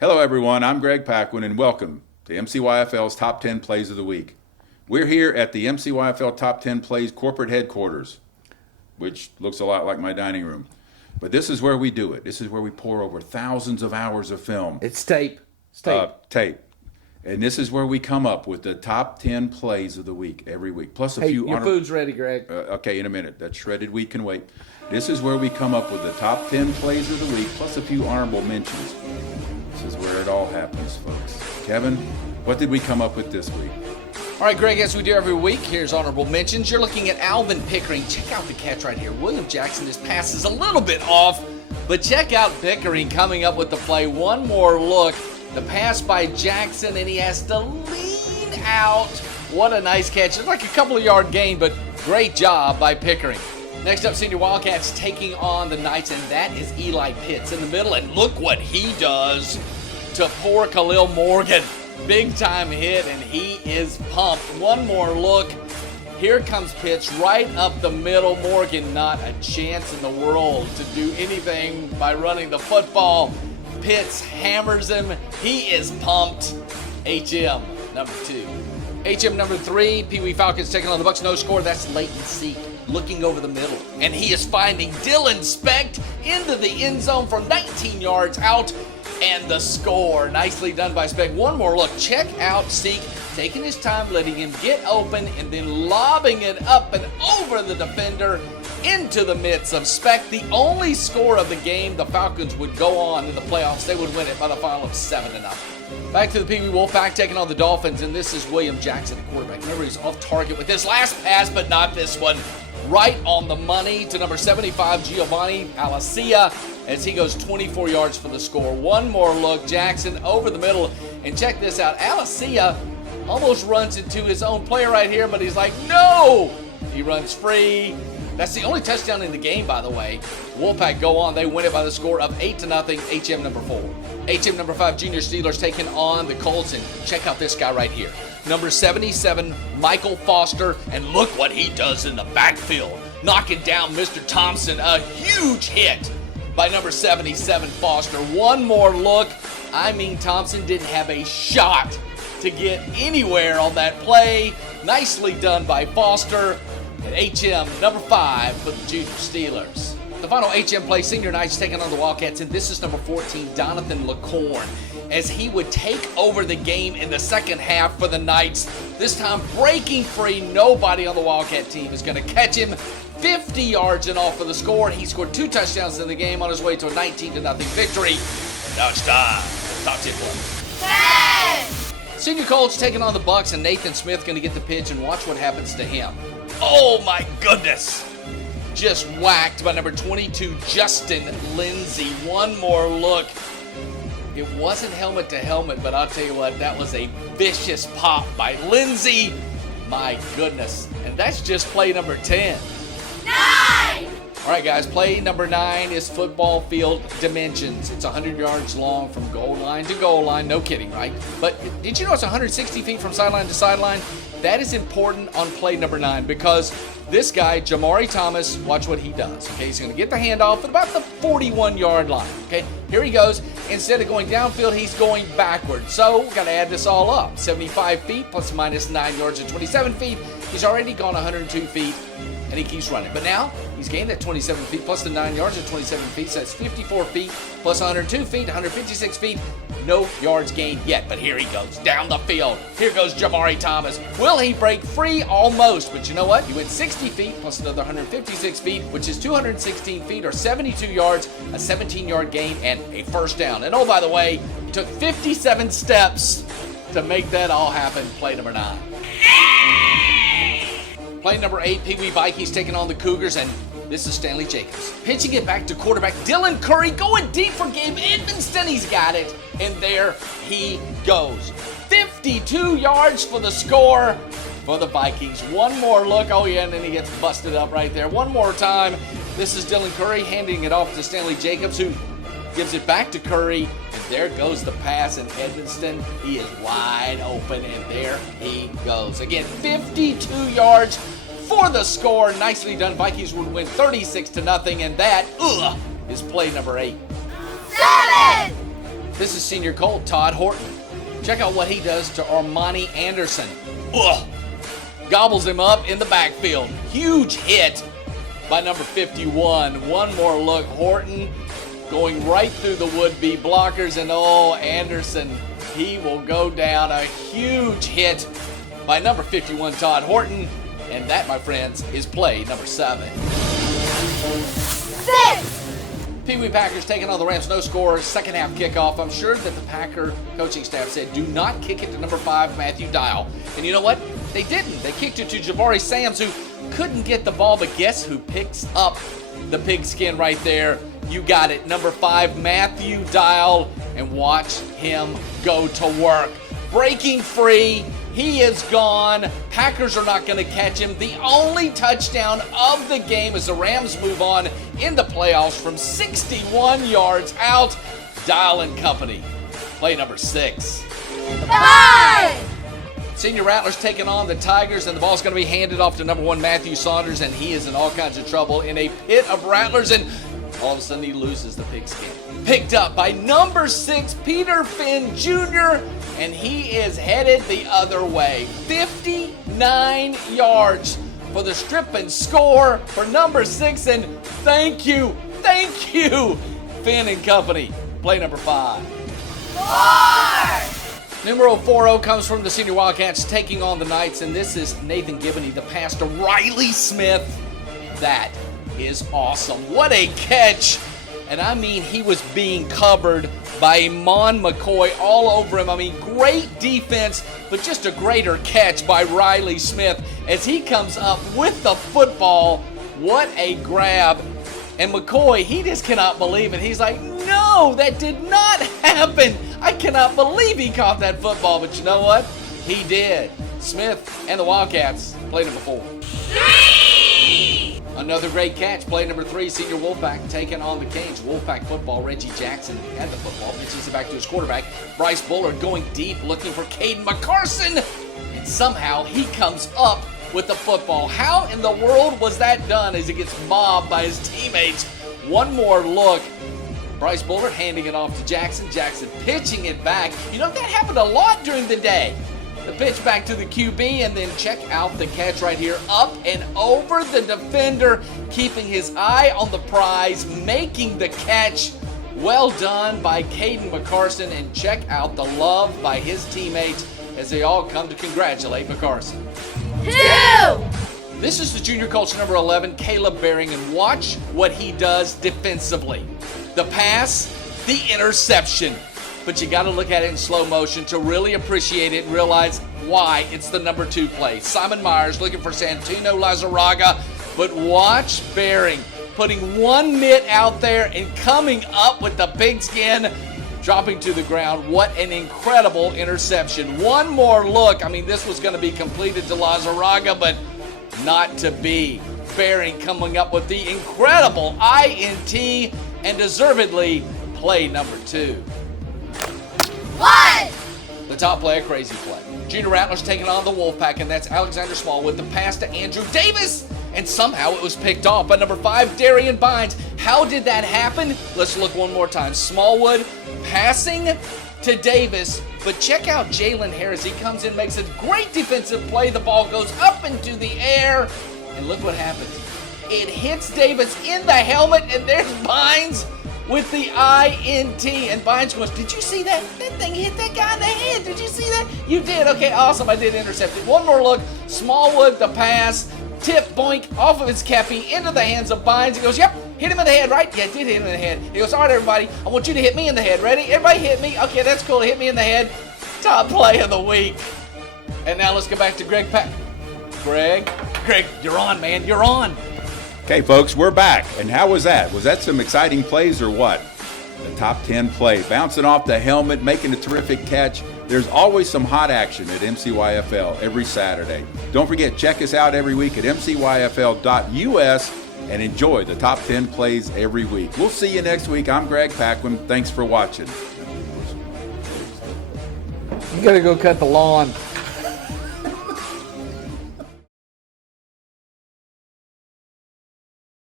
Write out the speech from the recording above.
Hello, everyone. I'm Greg Paquin, and welcome to Mcyfl's Top 10 Plays of the Week. We're here at the Mcyfl Top 10 Plays corporate headquarters, which looks a lot like my dining room. But this is where we do it. This is where we pour over thousands of hours of film. It's tape. It's tape. Tape. And this is where we come up with the top 10 plays of the week every week. Plus a few... Your food's ready, Greg. Okay, in a minute. That shredded wheat can wait. This is where we come up with the top 10 plays of the week, plus a few honorable mentions. This is where it all happens, folks. Kevin, what did we come up with this week? All right, Greg, as we do every week, here's honorable mentions. You're looking at Alvin Pickering. Check out the catch right here. William Jackson, his pass is a little bit off, but check out Pickering coming up with the play. One more look. The pass by Jackson, and he has to lean out. What a nice catch. It's like a couple of yard gain, but great job by Pickering. Next up, Senior Wildcats taking on the Knights, and that is Eli Pitts in the middle. And look what he does to poor Khalil Morgan. Big time hit, and he is pumped. One more look. Here comes Pitts right up the middle. Morgan, not a chance in the world to do anything by running the football. Pitts hammers him. He is pumped. HM number 2. HM number 3, Pee Wee Falcons taking on the Bucks. No score. That's Leighton Seek looking over the middle. And he is finding Dylan Specht into the end zone from 19 yards out. And the score. Nicely done by Specht. One more look. Check out Seek taking his time, letting him get open, and then lobbing it up and over the defender into the midst of Specht. The only score of the game, the Falcons would go on in the playoffs. They would win it by the final of 7-0. Back to the Pee Wee Wolfpack taking on the Dolphins, and this is William Jackson, the quarterback. Remember, he's off target with this last pass, but not this one. Right on the money to number 75, Giovanni Alacia, as he goes 24 yards for the score. One more look. Jackson over the middle, and check this out. Alacia almost runs into his own player right here, but he's like, no! He runs free. That's the only touchdown in the game, by the way. Wolfpack go on. They win it by the score of 8-0, HM number 4. HM number 5, Junior Steelers taking on the Colts. And check out this guy right here. Number 77, Michael Foster. And look what he does in the backfield. Knocking down Mr. Thompson. A huge hit by number 77, Foster. One more look. I mean, Thompson didn't have a shot to get anywhere on that play. Nicely done by Foster. And HM number 5 for the Junior Steelers. The final HM play, Senior Knights taking on the Wildcats, and this is number 14, Donathan LaCorn, as he would take over the game in the second half for the Knights. This time breaking free. Nobody on the Wildcat team is going to catch him. 50 yards and all for the score. He scored 2 touchdowns in the game on his way to a 19-0 victory. And now it's time for Top 10 play. Senior Colts taking on the Bucks, and Nathan Smith going to get the pitch, and watch what happens to him. Oh my goodness! Just whacked by number 22, Justin Lindsay. One more look. It wasn't helmet to helmet, but I'll tell you what, that was a vicious pop by Lindsay. My goodness. And that's just play number 10. 9! All right, guys, play number 9 is football field dimensions. It's 100 yards long from goal line to goal line. No kidding, right? But did you know it's 160 feet from sideline to sideline? That is important on play number 9 because this guy, Jamari Thomas, watch what he does. Okay, he's going to get the handoff at about the 41-yard line. Okay, here he goes. Instead of going downfield, he's going backwards. So we've got to add this all up. 75 feet plus or minus 9 yards and 27 feet. He's already gone 102 feet, and he keeps running. But now he's gained that 27 feet plus the 9 yards and 27 feet. So that's 54 feet plus 102 feet, 156 feet. No yards gained yet, but here he goes down the field. Here goes Jamari Thomas. Will he break free? Almost, but you know what? He went 60 feet plus another 156 feet, which is 216 feet or 72 yards, a 17-yard gain, and a first down. And oh, by the way, he took 57 steps to make that all happen. Play number 9. Play number 8, Pee Wee Vikings taking on the Cougars, and this is Stanley Jacobs. Pitching it back to quarterback Dylan Curry, going deep for Gabe Edmonston. He's got it, and there he goes. 52 yards for the score for the Vikings. One more look. Oh, yeah, and then he gets busted up right there. One more time. This is Dylan Curry handing it off to Stanley Jacobs, who gives it back to Curry, and there goes the pass, and Edmonston, he is wide open, and there he goes. Again, 52 yards for the score. Nicely done. Vikings would win 36-0, and that is play number 8. 7! This is senior Colt, Todd Horton. Check out what he does to Armani Anderson. Ugh. Gobbles him up in the backfield. Huge hit by number 51. One more look. Horton going right through the would-be blockers. And Anderson, he will go down. A huge hit by number 51, Todd Horton. And that, my friends, is play number 7. 6. Pee Wee Packers taking on the Rams. No score, second half kickoff. I'm sure that the Packer coaching staff said, do not kick it to number 5, Matthew Dial. And you know what? They didn't. They kicked it to Jabari Sams, who couldn't get the ball, but guess who picks up the pigskin right there? You got it. Number 5, Matthew Dial. And watch him go to work. Breaking free. He is gone. Packers are not going to catch him. The only touchdown of the game as the Rams move on in the playoffs from 61 yards out. Dial and company. Play number 6. 5. Senior Rattlers taking on the Tigers, and the ball's going to be handed off to number 1, Matthew Saunders, and he is in all kinds of trouble in a pit of Rattlers, and all of a sudden he loses the pigskin. Picked up by number 6, Peter Finn Jr., and he is headed the other way. 59 yards for the strip and score for number 6, and thank you, Finn and company. Play number 5. 4. Numero 40 comes from the Senior Wildcats taking on the Knights, and this is Nathan Gibney, the pass to Riley Smith. That is awesome. What a catch. And I mean, he was being covered by Mon McCoy all over him. I mean, great defense, but just a greater catch by Riley Smith as he comes up with the football. What a grab. And McCoy, he just cannot believe it. He's like, no, that did not happen. I cannot believe he caught that football. But you know what? He did. Smith and the Wildcats play number 4. 3. Another great catch. Play number 3, Senior Wolfpack taking on the Canes. Wolfpack football. Reggie Jackson had the football. Pitches it back to his quarterback. Bryce Bullard going deep, looking for Caden McCarson. And somehow he comes up with the football. How in the world was that done as he gets mobbed by his teammates? One more look. Bryce Bullard handing it off to Jackson. Jackson pitching it back. You know, that happened a lot during the day. The pitch back to the QB, and then check out the catch right here. Up and over the defender, keeping his eye on the prize, making the catch. Well done by Caden McCarson, and check out the love by his teammates as they all come to congratulate McCarson. 2. This is the junior coach number 11, Caleb Baring, and watch what he does defensively. The pass, the interception. But you got to look at it in slow motion to really appreciate it and realize why it's the number 2 play. Simon Myers looking for Santino Lazaraga, but watch Baring putting one mitt out there and coming up with the pigskin, dropping to the ground. What an incredible interception. One more look. I mean, this was going to be completed to Lazaraga, but not to be. Baring coming up with the incredible INT and deservedly play number 2. 1. The top play, a crazy play. Junior Rattlers taking on the Wolfpack, and that's Alexander Small with the pass to Andrew Davis. And somehow it was picked off by number 5, Darian Bynes. How did that happen? Let's look one more time. Smallwood passing to Davis, but check out Jalen Harris. He comes in, makes a great defensive play. The ball goes up into the air, and look what happens. It hits Davis in the helmet, and there's Bynes with the INT. And Bynes goes, did you see that? That thing hit that guy in the head. Did you see that? You did. Okay, awesome. I did intercept it. One more look. Smallwood, the pass. Tip, boink, off of his cappy into the hands of Bynes. He goes, yep, hit him in the head, right? Yeah, did hit him in the head. He goes, all right, everybody, I want you to hit me in the head. Ready? Everybody hit me. Okay, that's cool. Hit me in the head. Top play of the week. And now let's go back to Greg Pack. Greg, you're on, man. You're on. Okay, folks, we're back. And how was that? Was that some exciting plays or what? The top 10 play, bouncing off the helmet, making a terrific catch. There's always some hot action at Mcyfl every Saturday. Don't forget, check us out every week at mcyfl.us and enjoy the top 10 plays every week. We'll see you next week. I'm Greg Paquin. Thanks for watching. You got to go cut the lawn.